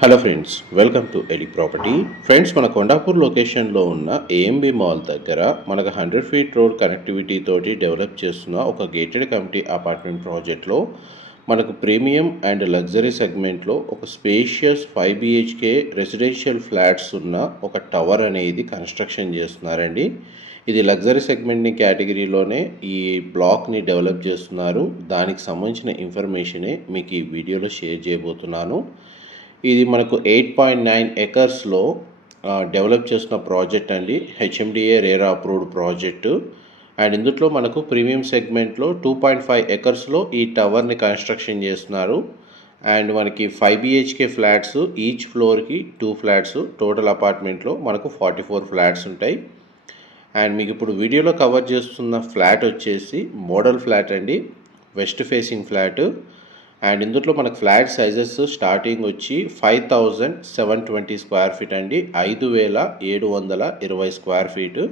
Hello friends, welcome to Eli property. Friends, మన కొండాపూర్ లొకేషన్లో ఉన్న ఏఎంబి మాల్ దగ్గర మనకు 100 ఫీట్ రోడ్ కనెక్టివిటీ తోటి డెవలప్ చేస్తున్న ఒక గేటెడ్ కమ్యూనిటీ అపార్ట్మెంట్ ప్రాజెక్ట్లో మనకు ప్రీమియం అండ్ లగ్జరీ సెగ్మెంట్లో ఒక స్పేషియస్ 5 BHK రెసిడెన్షియల్ ఫ్లాట్స్ ఉన్న ఒక టవర్ అనేది కన్స్ట్రక్షన్ చేస్తున్నారండి. ఇది లగ్జరీ సెగ్మెంట్ని కేటగిరీలోనే ఈ బ్లాక్ని డెవలప్ చేస్తున్నారు. దానికి సంబంధించిన ఇన్ఫర్మేషనే మీకు ఈ వీడియోలో షేర్ చేయబోతున్నాను. ఇది మనకు 8.9 ఎకర్స్లో డెవలప్ చేస్తున్న ప్రాజెక్ట్ అండి. HMDA RERA approved project. And ఇందులో మనకు ప్రీమియం సెగ్మెంట్లో 2.5 ఎకర్స్లో ఈ టవర్ని కన్స్ట్రక్షన్ చేస్తున్నారు. అండ్ మనకి 5 BHK ఫ్లాట్స్, ఈచ్ ఫ్లోర్కి 2 ఫ్లాట్స్, టోటల్ అపార్ట్మెంట్లో మనకు 44 ఫ్లాట్స్ ఉంటాయి. అండ్ మీకు ఇప్పుడు వీడియోలో కవర్ చేస్తున్న ఫ్లాట్ వచ్చేసి మోడల్ ఫ్లాట్ అండి, వెస్ట్ ఫేసింగ్ ఫ్లాట్. అండ్ ఇందులో మనకు ఫ్లాట్ సైజెస్ స్టార్టింగ్ వచ్చి 5720 స్క్వేర్ ఫీట్ అండి, 5720 స్క్వేర్ ఫీట్.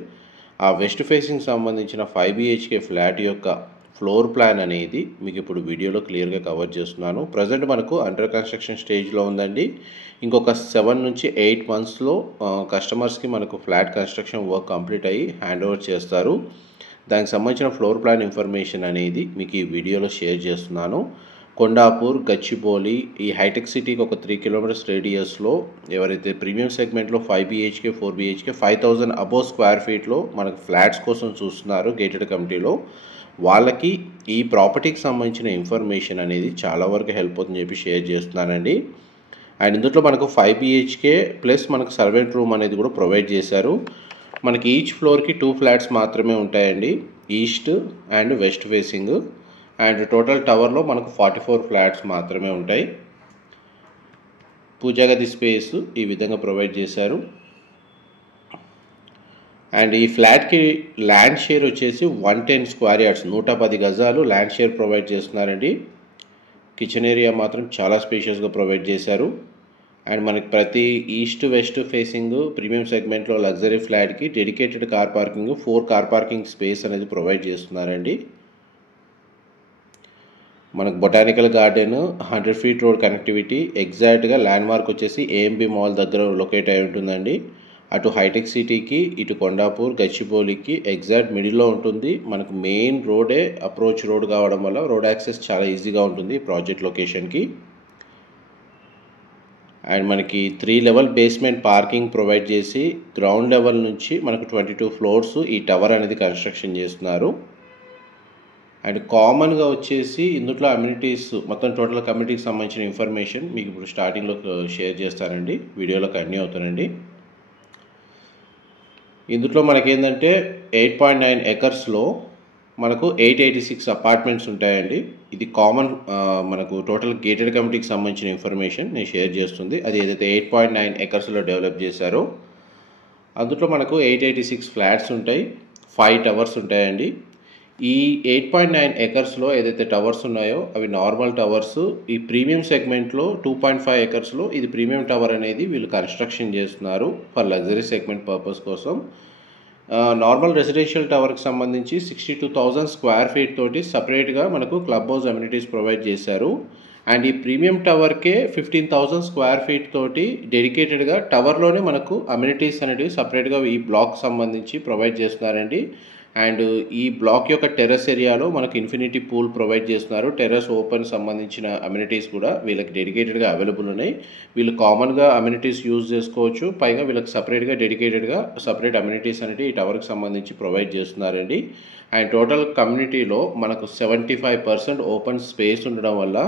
ఆ వెస్ట్ ఫేసింగ్ సంబంధించిన 5 BHK ఫ్లాట్ యొక్క ఫ్లోర్ ప్లాన్ అనేది మీకు ఇప్పుడు వీడియోలో క్లియర్గా కవర్ చేస్తున్నాను. ప్రజెంట్ మనకు అండర్ కన్స్ట్రక్షన్ స్టేజ్లో ఉందండి. ఇంకొక 7 నుంచి 8 మంత్స్లో కస్టమర్స్కి మనకు ఫ్లాట్ కన్స్ట్రక్షన్ వర్క్ కంప్లీట్ అయ్యి హ్యాండ్ ఓవర్ చేస్తారు. దానికి సంబంధించిన ఫ్లోర్ ప్లాన్ ఇన్ఫర్మేషన్ అనేది మీకు ఈ వీడియోలో షేర్ చేస్తున్నాను. కొండాపూర్, గచ్చిబౌలి, ఈ హైటెక్ సిటీకి ఒక 3 కిలోమీటర్స్ రేడియస్లో ఎవరైతే ప్రీమియం సెగ్మెంట్లో 5 BHK 4 BHK 5000 అబోవ్ స్క్వేర్ ఫీట్లో మనకు ఫ్లాట్స్ కోసం చూస్తున్నారు గేటెడ్ కమ్యూనిటీలో, వాళ్ళకి ఈ ప్రాపర్టీకి సంబంధించిన ఇన్ఫర్మేషన్ అనేది చాలా వరకు హెల్ప్ అవుతుందని చెప్పి షేర్ చేస్తున్నానండి. అండ్ ఇందులో మనకు 5 BHK ప్లస్ మనకు సర్వెంట్ రూమ్ అనేది కూడా ప్రొవైడ్ చేశారు. మనకి ఈచ్ ఫ్లోర్కి 2 ఫ్లాట్స్ మాత్రమే ఉంటాయండి, east and west facing. And total టవర్లో మనకు 44 ఫ్లాట్స్ మాత్రమే ఉంటాయి. పూజా గది స్పేస్ ఈ విధంగా ప్రొవైడ్ చేశారు. అండ్ ఈ ఫ్లాట్కి ల్యాండ్ షేర్ వచ్చేసి 110 స్క్వేర్ యార్డ్స్, 110 గజాలు ల్యాండ్ షేర్ ప్రొవైడ్ చేస్తున్నారండి. కిచెన్ ఏరియా మాత్రం చాలా స్పేషియస్గా ప్రొవైడ్ చేశారు. అండ్ మనకి ప్రతి ఈస్ట్ వెస్ట్ ఫేసింగ్ ప్రీమియం సెగ్మెంట్లో లగ్జరీ ఫ్లాట్కి dedicated car parking, 4 car parking space అనేది ప్రొవైడ్ చేస్తున్నారండి. మనకు botanical garden, 100 feet road connectivity, ఎగ్జాక్ట్గా ల్యాండ్ మార్క్ వచ్చేసి ఏఎంబి మాల్ దగ్గర లొకేట్ అయి ఉంటుందండి. అటు హైటెక్ సిటీకి, ఇటు కొండాపూర్, గచ్చిబౌలికి ఎగ్జాక్ట్ మిడిల్లో ఉంటుంది. మనకు మెయిన్ రోడే అప్రోచ్ రోడ్ కావడం వల్ల రోడ్ యాక్సెస్ చాలా ఈజీగా ఉంటుంది ప్రాజెక్ట్ లొకేషన్కి. అండ్ మనకి 3 లెవెల్ బేస్మెంట్ పార్కింగ్ ప్రొవైడ్ చేసి గ్రౌండ్ లెవెల్ నుంచి మనకు 22 ఫ్లోర్స్ ఈ టవర్ అనేది కన్స్ట్రక్షన్ చేస్తున్నారు. అండ్ కామన్గా వచ్చేసి ఇందులో అమ్యూనిటీస్ మొత్తం టోటల్ కమ్యూనిటీకి సంబంధించిన ఇన్ఫర్మేషన్ మీకు ఇప్పుడు స్టార్టింగ్లో షేర్ చేస్తానండి, వీడియోలో కంటిన్యూ అవుతానండి. ఇందులో మనకేంటంటే 8.9 ఎకర్స్లో మనకు 886 అపార్ట్మెంట్స్ ఉంటాయండి. ఇది కామన్ మనకు టోటల్ గేటెడ్ కమ్యూనిటీకి సంబంధించిన ఇన్ఫర్మేషన్ నేను షేర్ చేస్తుంది. అది ఏదైతే 8.9 ఎకర్స్లో డెవలప్ చేశారో అందులో మనకు 886 ఫ్లాట్స్ ఉంటాయి, 5 టవర్స్ ఉంటాయండి. ఈ 8.9 ఎకర్స్లో ఏదైతే టవర్స్ ఉన్నాయో అవి నార్మల్ టవర్స్. ఈ ప్రీమియం సెగ్మెంట్లో 2.5 ఎకర్స్లో ఇది ప్రీమియం టవర్ అనేది వీళ్ళు కన్స్ట్రక్షన్ చేస్తున్నారు ఫర్ లగ్జరీ సెగ్మెంట్ పర్పస్ కోసం. నార్మల్ రెసిడెన్షియల్ టవర్కి సంబంధించి 62,000 స్క్వేర్ ఫీట్ తోటి సపరేట్గా మనకు క్లబ్ హౌస్ అమ్యూనిటీస్ ప్రొవైడ్ చేశారు. అండ్ ఈ ప్రీమియం టవర్కే 15,000 స్క్వేర్ ఫీట్ తోటి డెడికేటెడ్గా టవర్లోనే మనకు అమ్యూనిటీస్ అనేవి సపరేట్గా ఈ బ్లాక్ సంబంధించి ప్రొవైడ్ చేస్తున్నారండి. అండ్ ఈ బ్లాక్ యొక్క టెర్రస్ ఏరియాలో మనకు ఇన్ఫినిటీ పూల్ ప్రొవైడ్ చేస్తున్నారు. టెర్రస్ ఓపెన్ సంబంధించిన అమ్యూనిటీస్ కూడా వీళ్ళకి డెడికేటెడ్గా అవైలబుల్ ఉన్నాయి. వీళ్ళు కామన్గా అమ్యూనిటీస్ యూజ్ చేసుకోవచ్చు, పైగా వీళ్ళకి సపరేట్గా డెడికేటెడ్గా సపరేట్ అమ్యూనిటీస్ అనేవి ఈ టవర్కి సంబంధించి ప్రొవైడ్ చేస్తున్నారండి. అండ్ టోటల్ కమ్యూనిటీలో మనకు 75% ఓపెన్ స్పేస్ ఉండడం వల్ల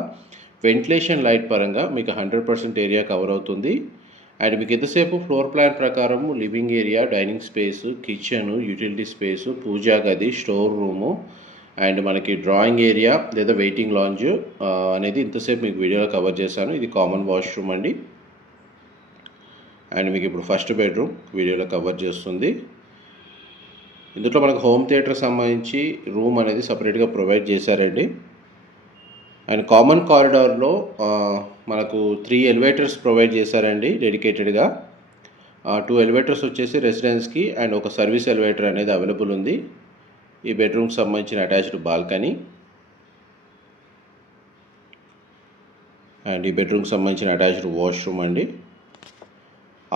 వెంటిలేషన్ లైట్ పరంగా మీకు 100% ఏరియా కవర్ అవుతుంది. అండ్ మీకు ఎంతసేపు ఫ్లోర్ ప్లాన్ ప్రకారం living area, dining space, kitchen, utility space, puja గది, స్టోర్ రూము అండ్ మనకి డ్రాయింగ్ ఏరియా లేదా వెయిటింగ్ లాంజ్ అనేది ఇంతసేపు మీకు వీడియోలో కవర్ చేశాను. ఇది కామన్ వాష్రూమ్ అండి. అండ్ మీకు ఇప్పుడు ఫస్ట్ బెడ్రూమ్ వీడియోలో కవర్ చేస్తుంది. ఇందులో మనకు హోమ్ థియేటర్ సంబంధించి రూమ్ అనేది సపరేట్గా ప్రొవైడ్ చేశారండి. అండ్ కామన్ కారిడార్లో మనకు 3 ఎలివేటర్స్ ప్రొవైడ్ చేశారండి డెడికేటెడ్గా. 2 ఎలివేటర్స్ వచ్చేసి రెసిడెన్స్కి అండ్ ఒక సర్వీస్ ఎలివేటర్ అనేది అవైలబుల్ ఉంది. ఈ బెడ్రూమ్కి సంబంధించిన అటాచ్డ్ బాల్కనీ. అండ్ ఈ బెడ్రూమ్కి సంబంధించిన అటాచ్డ్ వాష్రూమ్ అండి.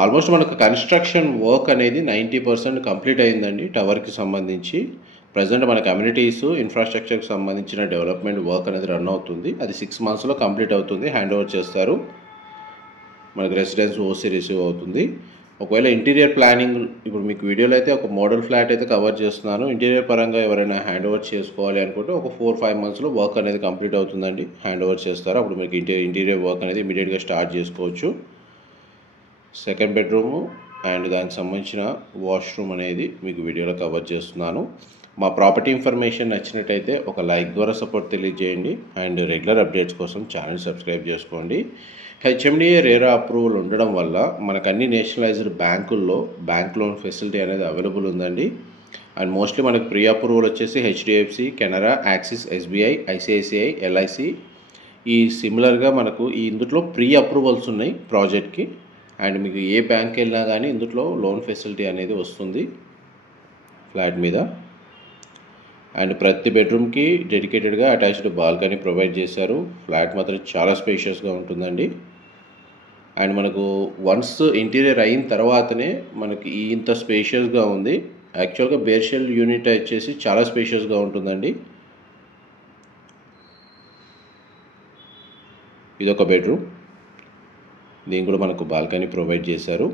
ఆల్మోస్ట్ మనకు కన్స్ట్రక్షన్ వర్క్ అనేది 90% కంప్లీట్ అయిందండి. టవర్కి సంబంధించి ప్రజెంట్ మనకు కమ్యూనిటీస్ ఇన్ఫ్రాస్ట్రక్చర్కి సంబంధించిన డెవలప్మెంట్ వర్క్ అనేది రన్ అవుతుంది. అది 6 monthsలో కంప్లీట్ అవుతుంది. హ్యాండ్ ఓవర్ చేస్తారు. మనకు రెసిడెన్స్ ఓసీ రిసీవ్ అవుతుంది. ఒకవేళ ఇంటీరియర్ ప్లానింగ్ ఇప్పుడు మీకు వీడియోలో అయితే ఒక మోడల్ ఫ్లాట్ అయితే కవర్ చేస్తున్నాను. ఇంటీరియర్ పరంగా ఎవరైనా హ్యాండ్ ఓవర్ చేసుకోవాలి అనుకుంటే ఒక 4-5 monthsలో వర్క్ అనేది కంప్లీట్ అవుతుందండి. హ్యాండ్ ఓవర్ చేస్తారు. అప్పుడు మీకు ఇంటీరియర్ వర్క్ అనేది ఇమీడియట్గా స్టార్ట్ చేసుకోవచ్చు. సెకండ్ బెడ్రూము అండ్ దానికి సంబంధించిన వాష్రూమ్ అనేది మీకు వీడియోలో కవర్ చేస్తున్నాను. మా ప్రాపర్టీ ఇన్ఫర్మేషన్ నచ్చినట్టయితే ఒక లైక్ ద్వారా సపోర్ట్ తెలియజేయండి. అండ్ రెగ్యులర్ అప్డేట్స్ కోసం ఛానల్ సబ్స్క్రైబ్ చేసుకోండి. హెచ్ఎండిఏ రేరా అప్రూవల్ ఉండడం వల్ల మనకు అన్ని నేషనలైజ్డ్ బ్యాంకుల్లో బ్యాంక్ లోన్ ఫెసిలిటీ అనేది అవైలబుల్ ఉందండి. అండ్ మోస్ట్లీ మనకు ప్రీ అప్రూవల్ వచ్చేసి HDFC, Canara, axis, SBI, ICICI, LIC ఈ సిమిలర్గా మనకు ఈ ఇందులో ప్రీ అప్రూవల్స్ ఉన్నాయి ప్రాజెక్ట్కి. అండ్ మీకు ఏ బ్యాంక్ వెళ్ళినా కానీ ఇందులో లోన్ ఫెసిలిటీ అనేది వస్తుంది ఫ్లాట్ మీద. అండ్ ప్రతి బెడ్రూమ్కి డెడికేటెడ్గా అటాచ్డ్ బాల్కనీ ప్రొవైడ్ చేశారు. ఫ్లాట్ మాత్రం చాలా స్పేషియస్గా ఉంటుందండి. అండ్ మనకు వన్స్ ఇంటీరియర్ అయిన తర్వాతనే మనకి ఇంత స్పేషియస్గా ఉంది. యాక్చువల్గా బేర్షెల్ యూనిట్ వచ్చేసి చాలా స్పేషియస్గా ఉంటుందండి. ఇదొక బెడ్రూమ్. దీని కూడా మనకు బాల్కనీ ప్రొవైడ్ చేశారు.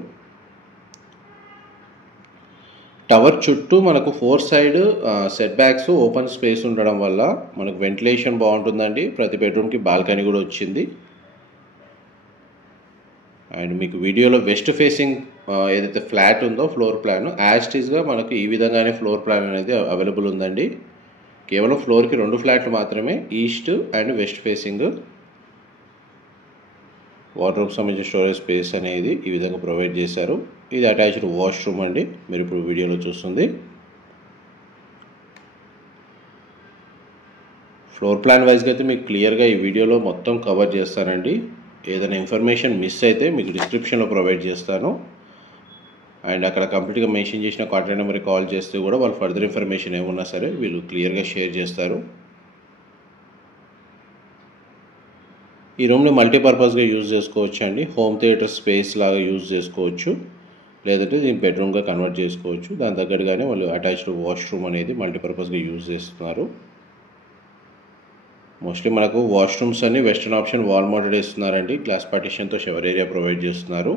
టవర్ చుట్టూ మనకు 4 side set backs open space ఉండడం వల్ల మనకు వెంటిలేషన్ బాగుంటుందండి. ప్రతి బెడ్రూమ్కి బాల్కనీ కూడా వచ్చింది. అండ్ మీకు వీడియోలో వెస్ట్ ఫేసింగ్ ఏదైతే ఫ్లాట్ ఉందో ఫ్లోర్ ప్లాన్ యాస్టీస్గా మనకు ఈ విధంగానే ఫ్లోర్ ప్లాన్ అనేది అవైలబుల్ ఉందండి. కేవలం ఫ్లోర్కి 2 ఫ్లాట్లు మాత్రమే, east and west facing. Wardrobe సంబంధించిన స్టోరేజ్ స్పేస్ అనేది ఈ విధంగా ప్రొవైడ్ చేశారు. ఇది అటాచ్డ్ వాష్రూమ్ అండి, మీరు ఇప్పుడు వీడియోలో చూస్తుంది. ఫ్లోర్ ప్లాన్ వైజ్గా అయితే మీకు క్లియర్గా ఈ వీడియోలో మొత్తం కవర్ చేస్తానండి. ఏదైనా ఇన్ఫర్మేషన్ మిస్ అయితే మీకు డిస్క్రిప్షన్లో ప్రొవైడ్ చేస్తాను. అండ్ అక్కడ కంప్లీట్గా మెన్షన్ చేసిన కాంటాక్ట్ నెంబర్కి కాల్ చేస్తే కూడా వాళ్ళు ఫర్దర్ ఇన్ఫర్మేషన్ ఏమున్నా సరే వీళ్ళు క్లియర్గా షేర్ చేస్తారు. ఈ రూమ్ని మల్టీపర్పస్గా యూజ్ చేసుకోవచ్చు అండి. హోమ్ థియేటర్ స్పేస్ లాగా యూజ్ చేసుకోవచ్చు, లేదంటే దీన్ని బెడ్రూమ్గా కన్వర్ట్ చేసుకోవచ్చు. దాని తగ్గట్టుగానే వాళ్ళు అటాచ్డ్ వాష్రూమ్ అనేది మల్టీపర్పస్గా యూజ్ చేస్తున్నారు. మోస్ట్లీ మనకు వాష్రూమ్స్ అన్ని వెస్టర్న్ ఆప్షన్ వాల్ మౌంటెడ్ ఇస్తున్నారండి. గ్లాస్ పార్టిషన్తో షవర్ ఏరియా ప్రొవైడ్ చేస్తున్నారు.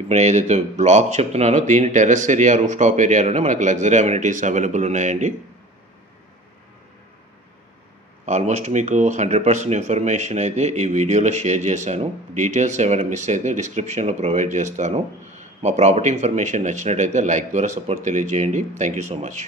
ఇప్పుడు ఏదైతే బ్లాక్ చెప్తున్నానో దీని టెర్రస్ ఏరియా, రూఫ్ టాప్ ఏరియాలోనే మనకు లగ్జరీ అమ్యూనిటీస్ అవైలబుల్ ఉన్నాయండి. ఆల్మోస్ట్ మీకు 100% ఇన్ఫర్మేషన్ అయితే ఈ వీడియోలో షేర్ చేశాను. డీటెయిల్స్ ఏమైనా మిస్ అయితే డిస్క్రిప్షన్లో ప్రొవైడ్ చేస్తాను. మా ప్రాపర్టీ ఇన్ఫర్మేషన్ నచ్చినట్టయితే లైక్ ద్వారా సపోర్ట్ తెలియజేయండి. Thank you so much.